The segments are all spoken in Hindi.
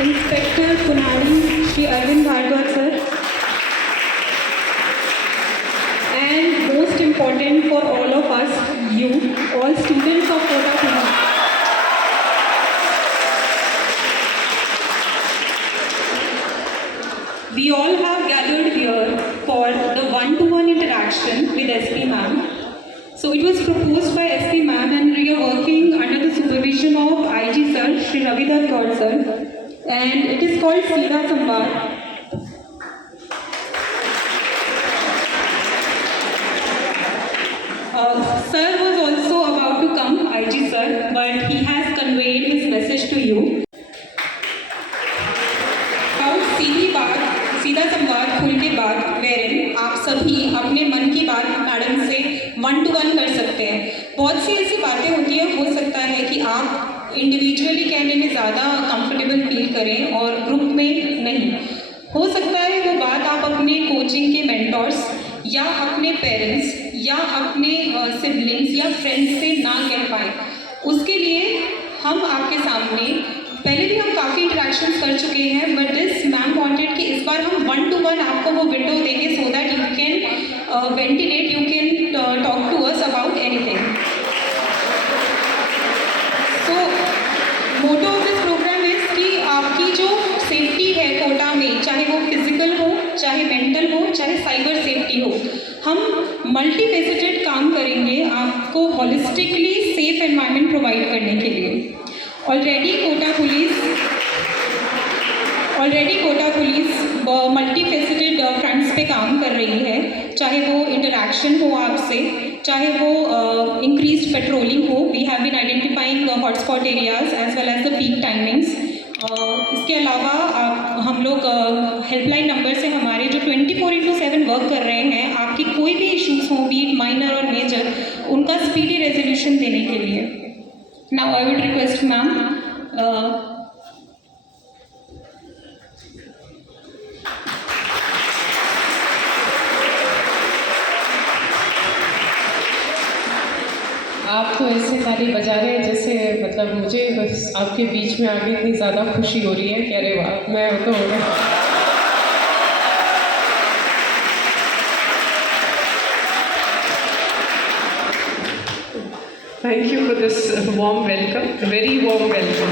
Inspector Punani Shri Arvind Bhardwaj sir. And most important for all of us, you, all students of Kota Pune. We all have gathered here for the one-to-one interaction with SP ma'am. So it was proposed by SP ma'am and we are working under the supervision of IG sir, Shri Ravidat Kaur sir. And it is called Seedha Samvad. Sir was also about to come, IG sir, but he has conveyed his message to you. About सीधा संवाद खुल के बात वेरिन आप सभी अपने मन की बात मैडम से वन टू वन कर सकते हैं। बहुत सी ऐसी बातें होती है, हो सकता है कि आप इंडिविजुअली कहने में ज़्यादा कंफर्टेबल फील करें और ग्रुप में नहीं। हो सकता है वो बात आप अपने कोचिंग के मेंटर्स या अपने पेरेंट्स या अपने सिबलिंग्स या फ्रेंड्स से ना कह पाए। उसके लिए हम आपके सामने पहले भी हम काफ़ी इंटरेक्शंस कर चुके हैं, बट दिस मैम वांटेड कि इस बार हम वन टू वन आपको वो विंडो देंगे so that you can ventilate, you can talk to us about anything. So motto of this programme is कि आपकी जो सेफ्टी है कोटा में, चाहे वो फिजिकल हो, चाहे मेंटल हो, चाहे साइबर और सेफ्टी हो। हम मल्टीफेसेटेड काम करेंगे आपको हॉलिस्टिकली सेफ एनवायरनमेंट प्रोवाइड करने के लिए। Already Kota police multifaceted fronts पे काम कर रही है, चाहे वो इंटरैक्शन हो आपसे, चाहे वो इंक्रीज्ड पेट्रोलिंग हो। We have been identifying hotspot areas as well as the peak timings. इसके अलावा हम लोग हेल्पलाइन नंबर से हमारे जो 24/7 वर्क कर रहे हैं, आपकी कोई भी इश्यूज़ हों, बी इट माइनर और मेजर, उनका स्पीडी रेजोल्यूशन देने के लिए। Now I would request ma'am आप तो ऐसे ताली बजा रहे हैं जैसे मतलब मुझे बस आपके बीच में आके इतनी ज़्यादा खुशी हो रही है कि अरे वाह, मैं तो हो गया। Thank you for this warm welcome, very warm welcome.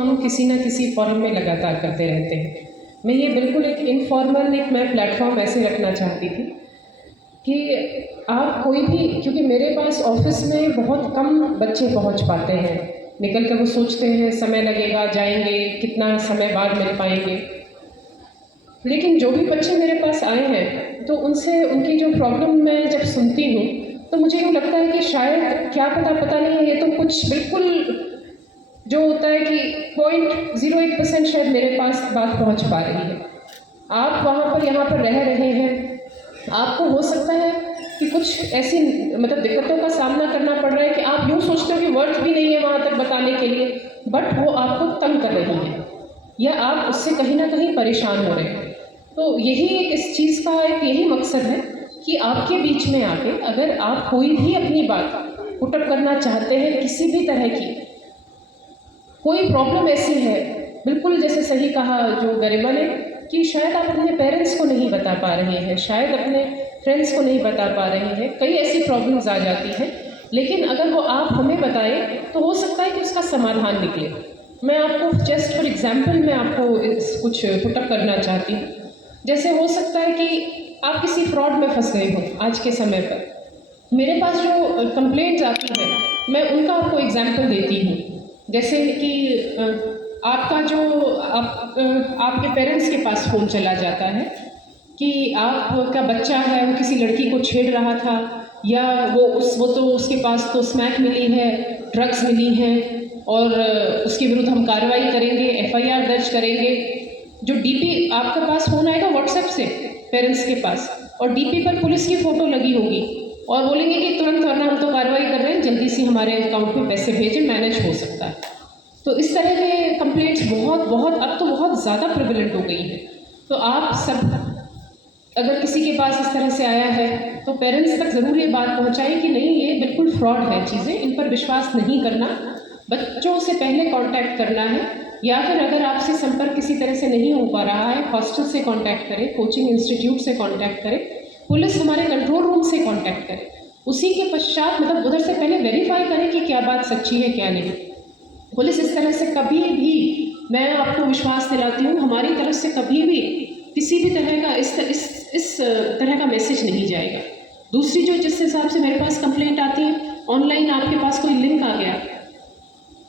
हम किसी ना किसी फॉरम में लगातार करते रहते हैं। मैं ये बिल्कुल एक इनफॉर्मल एक मैं प्लेटफॉर्म ऐसे रखना चाहती थी कि आप कोई भी, क्योंकि मेरे पास ऑफिस में बहुत कम बच्चे पहुंच पाते हैं, निकल कर वो सोचते हैं समय लगेगा, जाएंगे, कितना समय बाद मिल पाएंगे। लेकिन जो भी बच्चे मेरे पास आए हैं तो उनसे उनकी जो प्रॉब्लम मैं जब सुनती हूँ तो मुझे यूँ लगता है कि शायद क्या पता नहीं है, ये तो कुछ बिल्कुल जो होता है कि 0.01% शायद मेरे पास बात पहुँच पा रही है। आप वहाँ पर यहाँ पर रह रहे हैं, आपको हो सकता है कि कुछ ऐसी मतलब दिक्कतों का सामना करना पड़ रहा है कि आप यूँ सोचते हो कि वर्ड्स भी नहीं है वहाँ तक बताने के लिए, बट वो आपको तंग कर रही है या आप उससे कहीं ना कहीं परेशान हो रहे हैं। तो यही एक इस चीज़ का एक यही मकसद है कि आपके बीच में आके अगर आप कोई भी अपनी बात पुटअप करना चाहते हैं, किसी भी तरह की कोई प्रॉब्लम ऐसी है, बिल्कुल जैसे सही कहा जो गरिमा ने कि शायद आप अपने पेरेंट्स को नहीं बता पा रहे हैं, शायद अपने फ्रेंड्स को नहीं बता पा रहे हैं, कई ऐसी प्रॉब्लम्स आ जाती हैं, लेकिन अगर वो आप हमें बताएं तो हो सकता है कि उसका समाधान निकले। मैं आपको जस्ट फॉर एग्जांपल मैं आपको कुछ पुटअप करना चाहती हूँ। जैसे हो सकता है कि आप किसी फ्रॉड में फंस गए हो आज के समय पर। मेरे पास जो कंप्लेंट्स आती हैं मैं उनका आपको एग्जांपल देती हूँ। जैसे कि आपका जो आपके पेरेंट्स के पास फ़ोन चला जाता है कि आपका बच्चा है वो किसी लड़की को छेड़ रहा था, या वो तो उसके पास तो स्मैक मिली है, ड्रग्स मिली हैं और उसके विरुद्ध हम कार्रवाई करेंगे, FIR दर्ज करेंगे। जो DP आपके पास फ़ोन आएगा व्हाट्सएप से पेरेंट्स के पास, और DP पर पुलिस की फ़ोटो लगी होगी और बोलेंगे कि तुरंत वरना हम तो कार्रवाई कर रहे हैं, जल्दी से हमारे अकाउंट में पैसे भेजें, मैनेज हो सकता है। तो इस तरह के कंप्लेंट्स बहुत अब तो बहुत ज़्यादा प्रेवलेंट हो गई हैं। तो आप सब अगर किसी के पास इस तरह से आया है तो पेरेंट्स तक ज़रूर ये बात पहुंचाएं कि नहीं, ये बिल्कुल फ्रॉड है चीज़ें, इन पर विश्वास नहीं करना, बच्चों से पहले कांटेक्ट करना है, या फिर अगर आपसे संपर्क किसी तरह से नहीं हो पा रहा है, हॉस्टल से कांटेक्ट करें, कोचिंग इंस्टीट्यूट से कांटेक्ट करें, पुलिस हमारे कंट्रोल रूम से कांटेक्ट करें। उसी के पश्चात मतलब उधर से पहले वेरीफाई करें कि क्या बात सच्ची है क्या नहीं। पुलिस इस तरह से कभी भी, मैं आपको विश्वास दिलाती हूँ, हमारी तरफ से कभी भी किसी भी तरह का इस तरह का मैसेज नहीं जाएगा। दूसरी जो जिस हिसाब से मेरे पास कंप्लेंट आती है, ऑनलाइन आपके पास कोई लिंक आ गया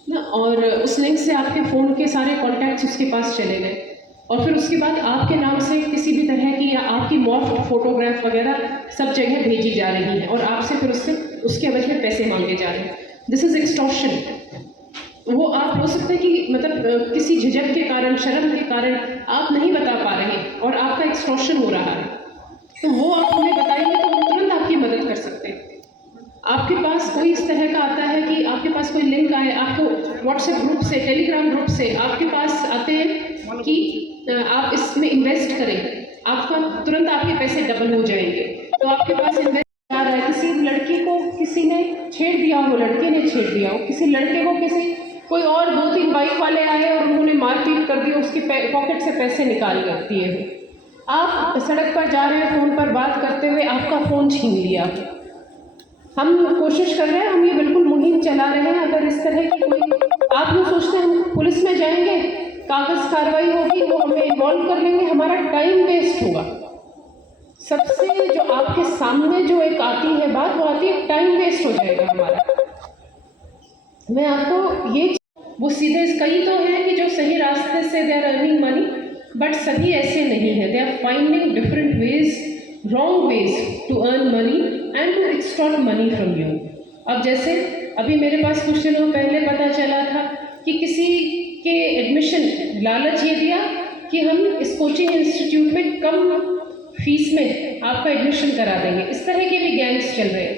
ना, और उस लिंक से आपके फ़ोन के सारे कॉन्टैक्ट्स उसके पास चले गए, और फिर उसके बाद आपके नाम से किसी भी तरह की या आपकी मॉर्फ्ड फोटोग्राफ वगैरह सब जगह भेजी जा रही है और आपसे फिर उसके एवज में पैसे मांगे जा रहे हैं। This is extortion. वो आप हो सकते हैं कि मतलब किसी झिझक के कारण, शर्म के कारण आप नहीं बता पा रहे और आपका एक्सटॉर्शन हो रहा है, तो वो आप हमें बताएंगे तो हम तुरंत आपकी मदद कर सकते हैं। आपके पास कोई इस तरह का आता है कि आपके पास कोई लिंक आए, आपको व्हाट्सएप ग्रुप से, टेलीग्राम ग्रुप से आपके पास आते हैं कि आप इसमें इन्वेस्ट करें, आपका तुरंत आपके पैसे डबल हो जाएंगे, तो आपके पास इन्वेस्ट आ रहा है। किसी लड़की को किसी ने छेड़ दिया हो, लड़के ने छेड़ दिया हो, किसी लड़के को कोई और 2-3 बाइक वाले आए और उन्होंने मारपीट कर दी, उसके पॉकेट से पैसे निकाल दिए हो। आप सड़क पर जा रहे हैं, फ़ोन पर बात करते हुए आपका फ़ोन छीन लिया। हम कोशिश कर रहे हैं, हम ये बिल्कुल मुहिम चला रहे हैं, अगर इस तरह की कोई आप लोग सोचते हैं हम पुलिस में जाएंगे, कागज़ कार्रवाई होगी, वो हमें इन्वॉल्व कर लेंगे, हमारा टाइम वेस्ट होगा। सबसे जो आपके सामने जो एक आती है बात, वो आती है टाइम वेस्ट हो जाएगा हमारा। मैं आपको ये, वो सीधे, कई तो हैं कि जो सही रास्ते से they are earning money, but सभी ऐसे नहीं है। They are finding different ways, wrong ways to earn money and to extort money from you. अब जैसे अभी मेरे पास कुछ दिनों पहले पता चला था कि किसी के एडमिशन, लालच ये दिया कि हम इस कोचिंग इंस्टीट्यूट में कम फीस में आपका एडमिशन करा देंगे। इस तरह के भी गैंग्स चल रहे हैं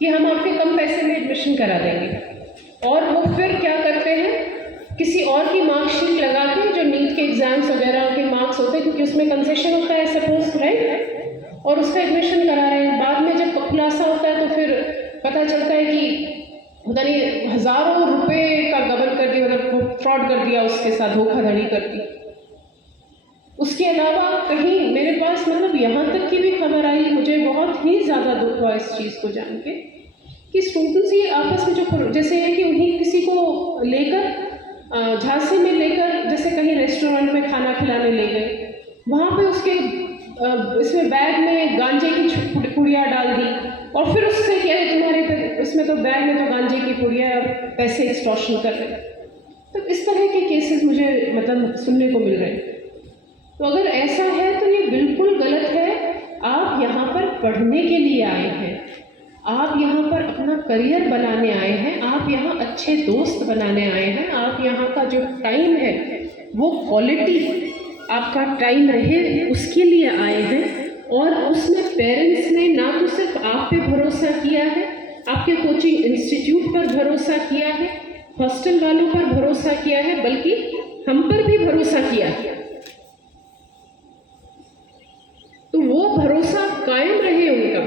कि हम आपके कम पैसे में एडमिशन करा देंगे, और वो फिर क्या करते हैं, किसी और की मार्कशीट लगा के, जो नीट के एग्जाम्स वगैरह के मार्क्स होते हैं, क्योंकि उसमें कंसेशन होता है सपोज, राइट, और उसका एडमिशन करा रहे हैं। बाद में जब खुलासा होता है तो फिर पता चलता है कि पता नहीं हज़ारों रुपए का गबन कर दिया, मतलब फ्रॉड कर दिया, उसके साथ धोखाधड़ी कर दी। उसके अलावा कहीं मेरे पास, मतलब यहाँ तक की भी खबर आई, मुझे बहुत ही ज़्यादा दुख हुआ इस चीज़ को जान के कि स्टूडेंट्स ही आपस में जो, जैसे है कि उन्हीं किसी को लेकर झांसे में लेकर, जैसे कहीं रेस्टोरेंट में खाना खिलाने ले गए, वहाँ पे उसके इसमें बैग में गांजे की पुड़िया डाल दी, और फिर उससे क्या है तुम्हारे पे, इसमें तो बैग में तो गांजे की पुड़िया, पैसे एक्सटॉर्शन कर रहे हैं। तो इस तरह के केसेस मुझे मतलब सुनने को मिल रहे हैं। तो अगर ऐसा है तो ये बिल्कुल गलत है। आप यहाँ पर पढ़ने के लिए आए हैं, आप यहाँ पर अपना करियर बनाने आए हैं, आप यहाँ अच्छे दोस्त बनाने आए हैं, आप यहाँ का जो टाइम है वो क्वालिटी आपका टाइम रहे उसके लिए आए हैं। और उसमें पेरेंट्स ने ना तो सिर्फ आप पे भरोसा किया है, आपके कोचिंग इंस्टीट्यूट पर भरोसा किया है, हॉस्टल वालों पर भरोसा किया है, बल्कि हम पर भी भरोसा किया है। तो वो भरोसा कायम रहे उनका।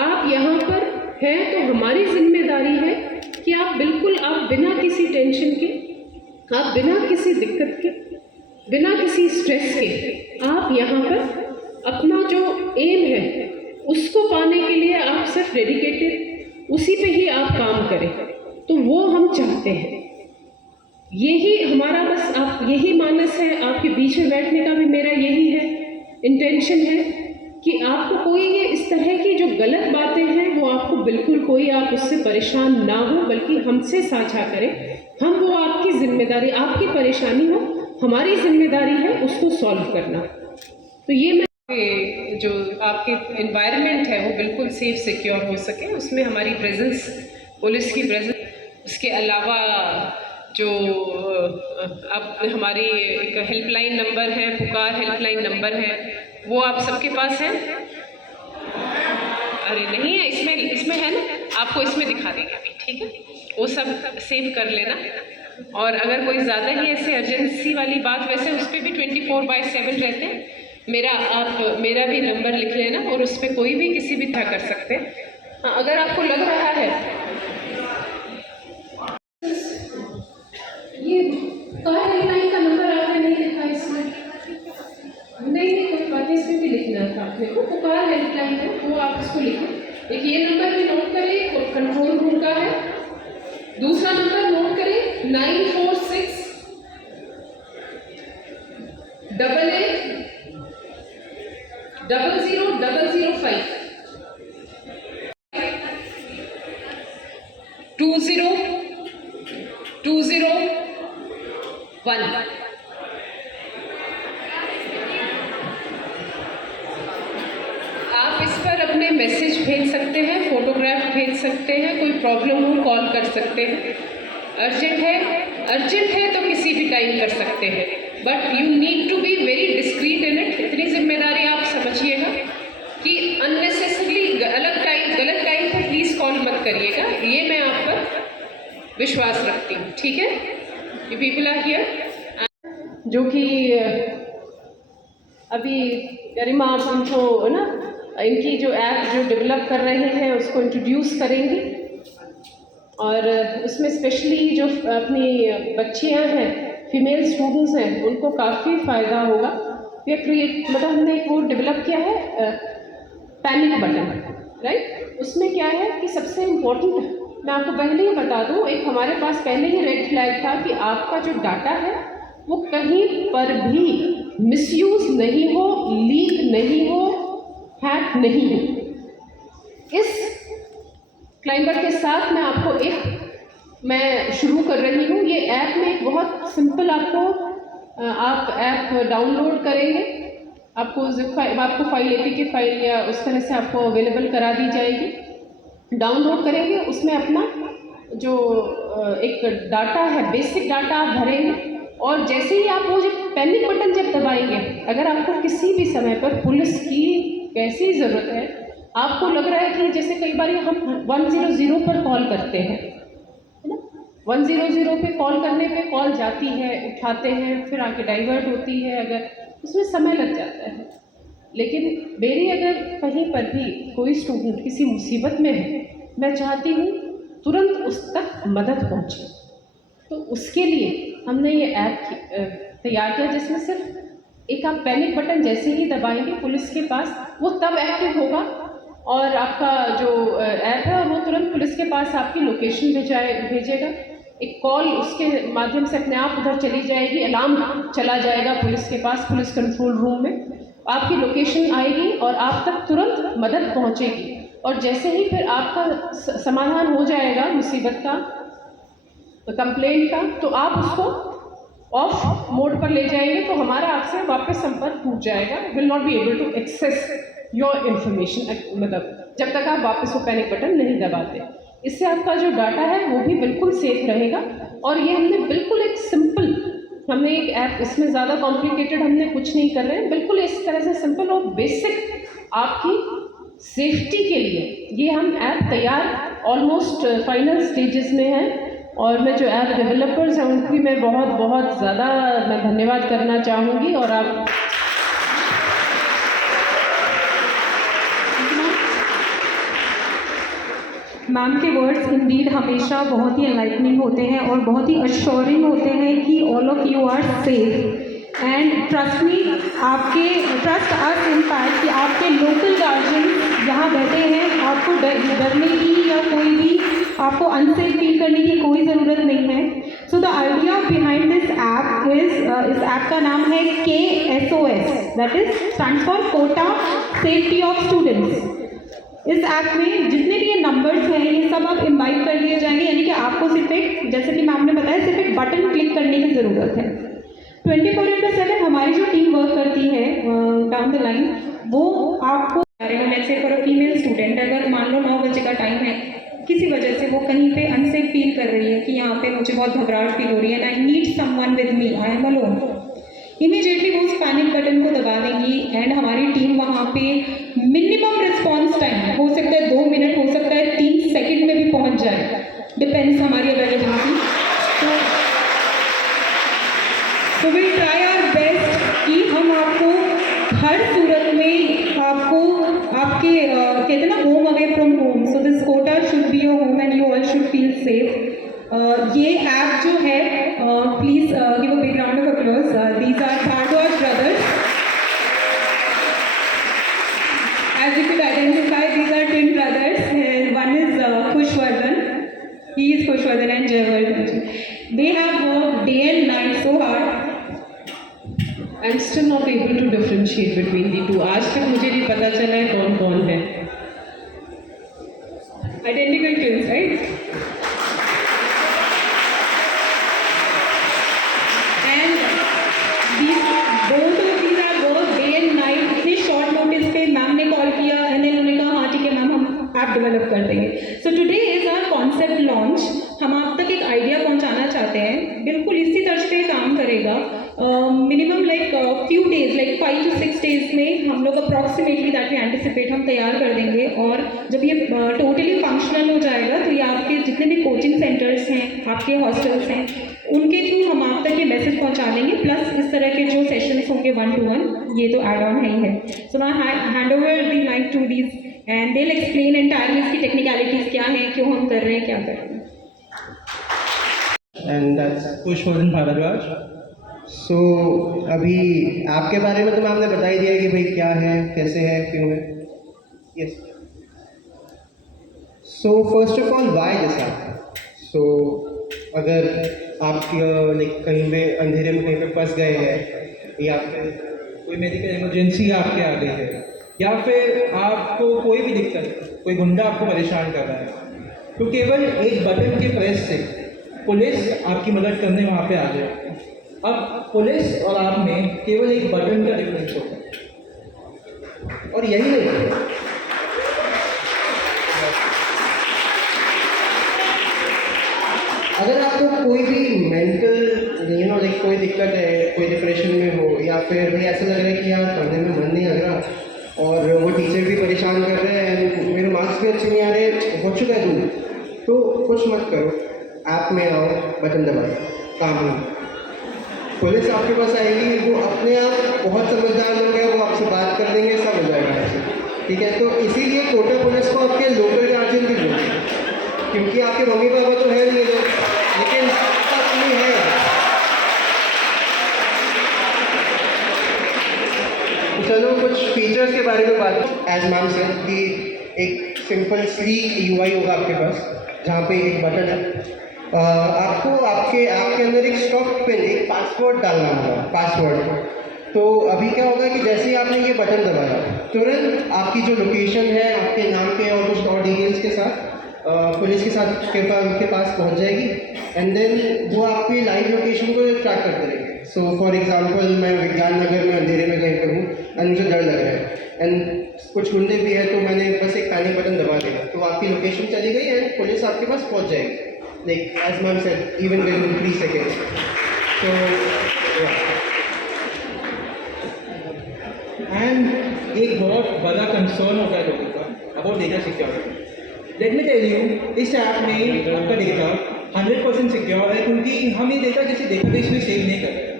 आप यहाँ पर हैं तो हमारी जिम्मेदारी है कि आप बिल्कुल, आप बिना किसी टेंशन के, आप बिना किसी दिक्कत के, बिना किसी स्ट्रेस के, आप यहाँ पर अपना जो एम है उसको पाने के लिए आप सिर्फ डेडिकेटेड, उसी पे ही आप काम करें। तो वो हम चाहते हैं, यही हमारा बस, आप यही मानस है, आपके बीच में बैठने का भी मेरा यही है, इंटेंशन है कि आपको कोई ये इस तरह की जो गलत बातें हैं वो आपको बिल्कुल कोई आप उससे परेशान ना हो, बल्कि हमसे साझा करें। हम वो आपकी जिम्मेदारी, आपकी परेशानी हो, हमारी जिम्मेदारी है उसको सॉल्व करना। तो ये मैं, जो आपके एनवायरनमेंट है वो बिल्कुल सेफ सिक्योर हो सके, उसमें हमारी प्रेजेंस, पुलिस की प्रेजेंस, उसके अलावा जो अब हमारी एक हेल्पलाइन नंबर है, पुकार हेल्पलाइन नंबर है, वो आप सबके पास है? अरे नहीं है, इसमें है ना, आपको इसमें दिखा देंगे अभी, ठीक है, वो सब सेव कर लेना। और अगर कोई ज़्यादा ही ऐसे अर्जेंसी वाली बात, वैसे उस पर भी 24/7 रहते हैं, मेरा भी नंबर लिख लेना, और उस पर कोई भी किसी भी तरह कर सकते हैं। हाँ, अगर आपको लग रहा है ये कार हेल्पलाइन का नंबर आपने नहीं लिखा इसमें, नहीं कोई बात नहीं, इसमें भी लिखना था आपने, वो पुकार हेल्पलाइन है, वो आप उसको लिखें। एक ये नंबर भी नोट करें, और कंट्रोल रूम का है। दूसरा नंबर नोट करें, 946 88 0005 20201। आप इस पर अपने मैसेज भेज सकते हैं, फोटोग्राफ भेज सकते हैं, कोई प्रॉब्लम हो कॉल कर सकते हैं। अर्जेंट है तो किसी भी टाइम कर सकते हैं, but you need to be very discreet in it. इतनी जिम्मेदारी आप समझिएगा कि अननेसेसरली गलत टाइम पर प्लीज़ कॉल मत करिएगा, ये मैं आप पर विश्वास रखती हूँ, ठीक है। यू पीपल आर हियर, जो कि अभी गरिमा आप उनको ना, इनकी जो ऐप जो डेवलप कर रहे हैं उसको इंट्रोड्यूस करेंगी, और उसमें स्पेशली जो अपनी बच्चियां हैं, फीमेल स्टूडेंट्स हैं, उनको काफ़ी फ़ायदा होगा। ये मतलब हमने एक वो डेवलप किया है, पैनिक बटन, राइट। उसमें क्या है कि सबसे इम्पोर्टेंट, मैं आपको पहले ही बता दूं, एक हमारे पास पहले ही रेड फ्लैग था कि आपका जो डाटा है वो कहीं पर भी मिसयूज़ नहीं हो, लीक नहीं हो, हैक नहीं हो। इस क्लाइंबर के साथ मैं आपको मैं शुरू कर रही हूँ। ये ऐप में एक बहुत सिंपल आप ऐप डाउनलोड करेंगे, आपको आपको फाइल APK फाइल या उस तरह से आपको अवेलेबल करा दी जाएगी। डाउनलोड करेंगे, उसमें अपना जो एक डाटा है, बेसिक डाटा आप भरेंगे और जैसे ही आप वो जब पैनिक बटन जब दबाएंगे, अगर आपको किसी भी समय पर पुलिस की कैसी ज़रूरत है, आपको लग रहा है कि जैसे कई बार हम 100 पर कॉल करते हैं, है ना, 100 पे कॉल करने पे कॉल जाती है, उठाते हैं, फिर आके डाइवर्ट होती है, अगर उसमें समय लग जाता है। लेकिन मेरी अगर कहीं पर भी कोई स्टूडेंट किसी मुसीबत में है, मैं चाहती हूँ तुरंत उस तक मदद पहुँचे। तो उसके लिए हमने ये ऐप तैयार किया जिसमें सिर्फ एक आप पैनिक बटन जैसे ही दबाएंगे पुलिस के पास वो तब एक्टिव होगा और आपका जो ऐप है वो तुरंत पुलिस के पास आपकी लोकेशन भेजेगा। एक कॉल उसके माध्यम से अपने आप उधर चली जाएगी, अलार्म चला जाएगा पुलिस के पास, पुलिस कंट्रोल रूम में आपकी लोकेशन आएगी और आप तक तुरंत मदद पहुंचेगी। और जैसे ही फिर आपका समाधान हो जाएगा मुसीबत का, कंप्लेंट का, तो आप उसको ऑफ मोड पर ले जाएंगे तो हमारा आपसे वापस संपर्क टूट जाएगा, will not be able to access your information, मतलब जब तक आप वापस वो पैनिक बटन नहीं दबाते। इससे आपका जो डाटा है वो भी बिल्कुल सेफ रहेगा। और ये हमने बिल्कुल एक सिंपल, हमने एक ऐप, इसमें ज़्यादा कॉम्प्लिकेटेड हमने कुछ नहीं कर रहे हैं, बिल्कुल इस तरह से सिंपल और बेसिक आपकी सेफ्टी के लिए ये हम ऐप तैयार ऑलमोस्ट फाइनल स्टेजेस में है। और मैं जो ऐप डेवलपर्स हैं उनकी मैं बहुत ज़्यादा मैं धन्यवाद करना चाहूँगी। और आप मैम के वर्ड्स इंडीड हमेशा बहुत ही एनलाइटनिंग होते हैं और बहुत ही अश्योरिंग होते हैं कि all of you are safe and trust me, trust us in fact कि आपके लोकल गार्जियन यहाँ बैठे हैं, आपको डरने की या कोई भी आपको अनसेफ फील करने की कोई ज़रूरत नहीं है। So the idea behind this app is, इस ऐप का नाम है KSOS, that is stands for Kota safety of students. इस ऐप में जितने भी ये नंबर्स हैं ये सब आप इम्बाइब कर दिए जाएंगे, यानी कि आपको सिर्फ एक, जैसे कि मैम ने बताया, सिर्फ एक बटन क्लिक करने की ज़रूरत है। 24/7 हमारी जो टीम वर्क करती है डाउन द लाइन, वो आपको let's say for a female student, अगर मान लो 9 बजे का टाइम है, किसी वजह से वो कहीं पे अनसेफ फील कर रही है कि यहाँ पे मुझे बहुत घबराहट फील हो रही है, and I need someone with me, I am alone, immediately वो उस पैनिक बटन को दबा देंगी एंड हमारी टीम वहाँ पे मिनिमम रिस्पॉन्स टाइम हो सकता है 2 मिनट, हो सकता है 3 सेकंड में भी पहुँच जाए, डिपेंड्स हमारी अवेलेबिलिटी। तो विल ट्राई आवर बेस्ट कि हम आपको हर सूरत में आपको आपके कहते हैं ना, home away from home, so this Kota should be your home and you all should feel safe. ये ऐप जो है, please give a big round of applause, these are Bharadwaj brothers, as you could identify, these are twin brothers, one is Khushvardhan, he is Khushvardhan and Jayavardhan. They have worked day and night so hard I'm still not able to differentiate between the two. आज तक मुझे नहीं पता चला है कौन कौन है। identical twins, right? And both of these are work day and night. इतने short notice पे मैम ने कॉल किया एंड उन्होंने कहा हाँ ठीक है मैम, हम ऐप डेवलप कर देंगे। So today is our concept launch. हम आप तक एक आइडिया पहुंचाना चाहते हैं, बिल्कुल इसी तर्ज पे काम करेगा। Minimum like few days, like 5 to 6 days में हम लोग अप्रॉक्सीमेटली दैट वी एंटिसिपेट हम तैयार कर देंगे। और जब ये टोटली फंक्शनल हो जाएगा तो ये आपके जितने भी कोचिंग सेंटर्स हैं, आपके हॉस्टल्स हैं, उनके थ्रू हम आप तक ये मैसेज पहुंचा देंगे, प्लस इस तरह के जो सेशंस होंगे 1-to-1, ये तो एड ऑन है ही है। सो मैं hand over the mike to these and they will explain entirely इसकी टेक्निकलिटीज़ क्या हैं, क्यों हम कर रहे हैं, क्या कर रहे हैं। And that's Kushvardhan Bhardwaj. So अभी आपके बारे में तो मैम ने बता ही दिया कि भाई क्या है, कैसे है, क्यों है। Yes, so first of all why this app. So अगर आप लाइक कहीं पे अंधेरे में कहीं पे फंस गए हैं या फिर कोई मेडिकल इमरजेंसी आपके आ गई है, या फिर आपको कोई भी दिक्कत, कोई गुंडा आपको परेशान कर रहा है, तो केवल एक बटन के प्रेस से पुलिस आपकी मदद करने वहाँ पे आ जाए। अब पुलिस और आप में केवल एक बटन का डिफरेंस होगा, और यही है अगर आपको कोई भी मेंटल लाइक कोई दिक्कत है, कोई डिप्रेशन में हो, या फिर भाई ऐसा लग रहा है कि यार पढ़ने में मन नहीं लग रहा और वो टीचर भी परेशान कर रहे हैं, मेरे मार्क्स भी अच्छे नहीं आ रहे, हो चुका है दूर, तो कुछ मत करो, ऐप में आओ, बटन दबाओ, काम नहीं। पुलिस आपके पास आएगी, वो अपने आप बहुत समझदार लोग हैं, वो आपसे बात कर देंगे, सब हो जाएगा आपसे, ठीक है। तो इसीलिए कोटा पुलिस को आपके लोकल गार्जियन भी बोलते हैं, क्योंकि आपके मम्मी पापा तो है नहीं लोग, लेकिन अपनी है। तो चलो कुछ फीचर्स के बारे में बात। एज मैम से कि एक सिंपल स्लीक यूआई होगा आपके पास, जहाँ पे एक बटन है, आपको आपके ऐप के अंदर एक स्टॉप पिन, एक पासवर्ड डालना होगा, पासवर्ड। तो अभी क्या होगा कि जैसे ही आपने ये बटन दबाया, तुरंत आपकी जो लोकेशन है आपके नाम पे और कुछ और डिटेल्स के साथ पुलिस के पास पहुंच जाएगी, एंड देन वो आपकी लाइव लोकेशन को ट्रैक करते रहेंगे। सो फॉर एग्जांपल मैं विज्ञान नगर में अंधेरे में कहीं पर हूँ एंड मुझे डर लग रहा है एंड कुछ गुंडे भी है, तो मैंने बस एक पैनिक बटन दबा दिया, तो आपकी लोकेशन चली गई एंड पुलिस आपके पास पहुँच जाएगी, like as ma'am said, even within 3 seconds। तो एंड एक बहुत बड़ा कंसर्न होता है लोगों का about data security. Let me tell you, इस ऐप में आपका डेटा 100% सिक्योर है, क्योंकि हम ये डेटा किसी डेटाबेस में सेव नहीं कर रहे।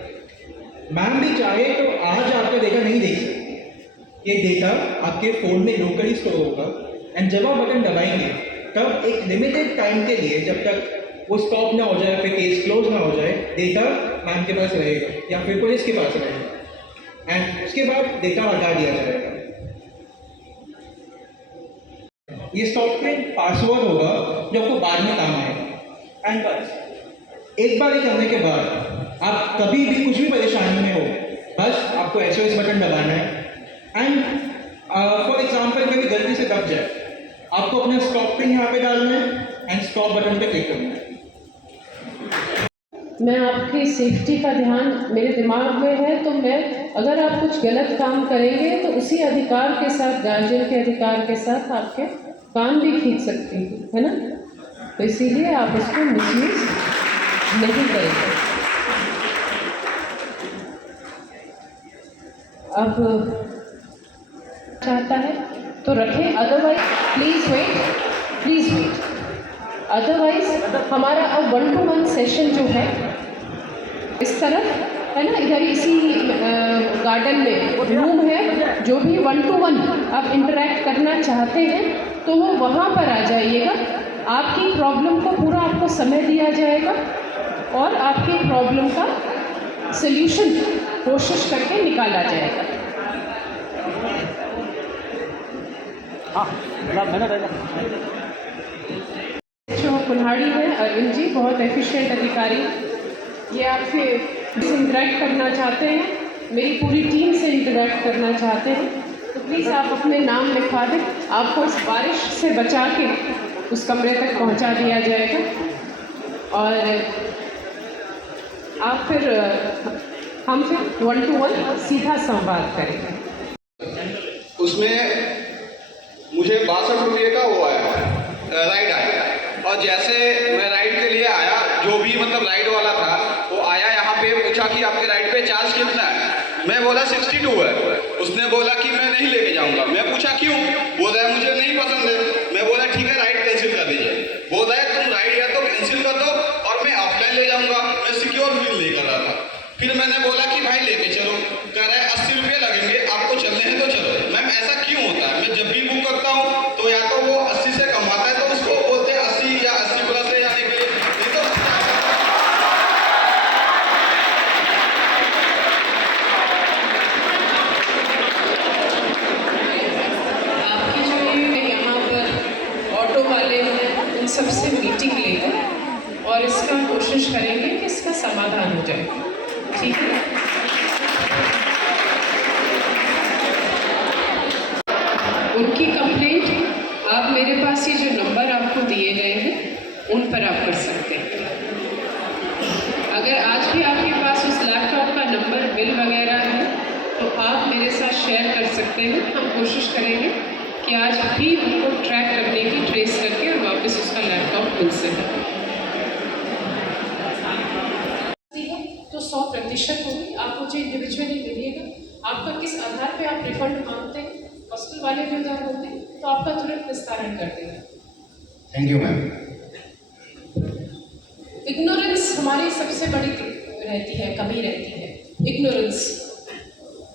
मैम भी चाहे तो आज आपका डेटा नहीं देख सकती, ये डेटा आपके फ़ोन में लोकली स्टोर होगा, एंड जब आप बटन दबाएंगे तब एक लिमिटेड टाइम के लिए, जब तक वो स्टॉप ना हो जाए, फिर केस क्लोज ना हो जाए, डेटा मैम के पास रहेगा या फिर पुलिस के पास रहेगा, एंड उसके बाद डेटा हटा दिया जाएगा। ये सॉफ्टवेयर पासवर्ड होगा जो आपको बाद में काम आएगा, एंड बस एक बार ये करने के बाद आप कभी भी कुछ भी परेशानी में हो, बस आपको SOS बटन दबाना है। एंड फॉर एग्जांपल कभी गलती से दब जाए, आपको अपना स्टॉप पिन यहाँ पे डालना है एंड स्टॉप बटन पे क्लिक करना है। मैं आपकी सेफ्टी का ध्यान मेरे दिमाग में है, तो मैं अगर आप कुछ गलत काम करेंगे तो उसी अधिकार के साथ, गार्जियन के अधिकार के साथ आपके कान भी खींच सकती हूँ, है ना। तो इसीलिए आप इसको मिसयूज नहीं करेंगे। अब चाहता है तो रखें, अदरवाइज प्लीज़ वेट, अदरवाइज हमारा अब 1-to-1 सेशन जो है इस तरफ है ना, इधर इसी गार्डन में रूम है, जो भी 1-to-1 आप इंटरेक्ट करना चाहते हैं तो वो वहाँ पर आ जाइएगा। आपकी प्रॉब्लम को पूरा आपको समय दिया जाएगा और आपकी प्रॉब्लम का सल्यूशन कोशिश करके निकाला जाएगा। जो कुल्हाड़ी है अरविंद जी, बहुत एफिशिएंट अधिकारी, ये आपसे इंटरेक्ट करना चाहते हैं, मेरी पूरी टीम से इंटरेक्ट करना चाहते हैं, तो प्लीज़ आप अपने नाम लिखवा दें। आपको इस बारिश से बचा के उस कमरे तक पहुंचा दिया जाएगा और आप फिर हम फिर 1-to-1 सीधा संवाद करेंगे। उसमें मुझे 62 रुपये का वो आया, राइड आया, और जैसे मैं राइड के लिए आया, जो भी मतलब राइड वाला था वो आया, यहाँ पे पूछा कि आपके राइड पे चार्ज कितना है। मैं बोला 62 है। उसने बोला कि मैं नहीं लेके जाऊँगा। मैं पूछा क्यों? बोल रहा है मुझे नहीं पसंद है। मैं बोला ठीक है, राइड कैंसिल कर दीजिए। बोल रहा है तुम राइड या तो कैंसिल कर दो और मैं ऑफलाइन ले जाऊँगा। मैं सिक्योर फील नहीं कर रहा था। फिर मैंने बोला कि भाई लेके चलो। कह रहा है 80 रुपये लगेंगे, आपको चलने हैं तो चलो। मैम ऐसा क्यों होता है? मैं जब भी बुक करता हूँ तो या तो वो 80 से कमाता है तो उसको बोलते हैं 80 या 80 प्लस ले जाने के लिए, नहीं तो आपकी जो ये यहाँ पर ऑटो वाले हैं उन सबसे मीटिंग लेकर और इसका कोशिश करेंगे कि इसका समाधान हो जाए, ठीक है। उनकी कंप्लेंट आप मेरे पास ये जो नंबर आपको दिए गए हैं उन पर आप कर सकते हैं। अगर आज भी आपके पास उस लैपटॉप का नंबर बिल वगैरह है तो आप मेरे साथ शेयर कर सकते हैं। हम कोशिश करेंगे कि आज भी उनको ट्रैक करने की, ट्रेस करके और वापस उसका लैपटॉप मिल सके। तो 100% होगी। आप मुझे इंडिविजुअली मिलिएगा, आपका किस आधार पे आप रिफंड मांगते हैं, हॉस्टल वाले भी उधर होते हैं तो आपका तुरंत निस्तारण कर देंगे। Thank you ma'am. इग्नोरेंस हमारी सबसे बड़ी रहती है, कमी रहती है, इग्नोरेंस।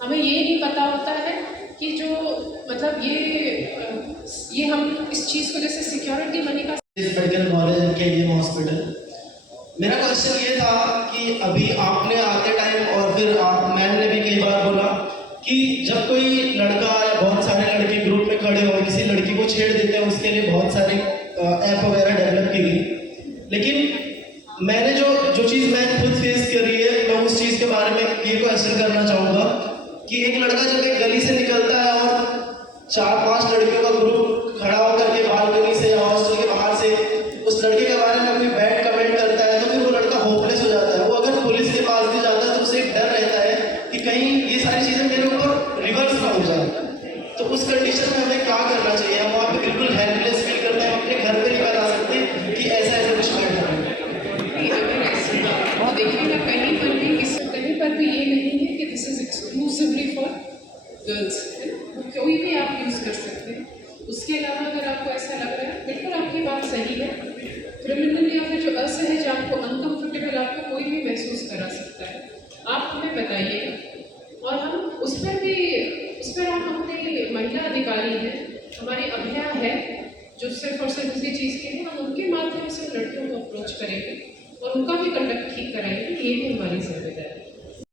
हमें ये नहीं पता होता है कि जो मतलब ये हम इस चीज़ को जैसे सिक्योरिटी मनी का medical college and KGM hospital. मेरा क्वेश्चन ये था कि अभी आपने आते टाइम और फिर मैम ने भी कई बार बोला कि जब कोई लड़का या बहुत सारे लड़के ग्रुप में खड़े हो किसी लड़की को छेड़ देते हैं उसके लिए बहुत सारे ऐप वगैरह डेवलप की गई, लेकिन मैंने जो चीज़ मैं खुद फेस करी है मैं उस चीज़ के बारे में ये क्वेश्चन करना चाहूँगा कि एक लड़का जब एक गली से निकलता है और 4-5 लड़कियों का ग्रुप खड़ा होकर के बालकनी से या हॉस्टल के बाहर से उस लड़के के बारे में कोई बैड कमेंट करता है तो फिर वो लड़का होपलेस हो जाता है। वो अगर पुलिस के पास भी जाता है तो उसे एक डर रहता है कि कहीं ये सारी चीज़ें मेरे ऊपर रिवर्स ना हो जाए। तो उस कंडीशन में हमें क्या करना चाहिए? हम वहाँ पे बिल्कुल हेल्पलेस फील करते हैं, अपने घर पे नहीं बता सकते कि ऐसा कुछ मैटर है। देखिए ना, कहीं पर भी ये नहीं है कि this is exclusively for girls, कोई भी आप यूज़ कर सकते हैं। उसके अलावा अगर आपको ऐसा लग रहा है, बिल्कुल आपकी बात सही है, क्रिमिनल या फिर जो असहज आपको अनकम्फर्टेबल आपको कोई भी महसूस करा सकता है, आप हमें बताइएगा और हम उस पर हम अपने महिला अधिकारी हैं, हमारी अभिया है जो सिर्फ और सिर्फ उसी चीज़ के लिए, हम उनके माध्यम से लड़कियों को अप्रोच करेंगे और उनका भी कंडक्ट ठीक कराएंगे। ये भी हमारी जिम्मेदारी है।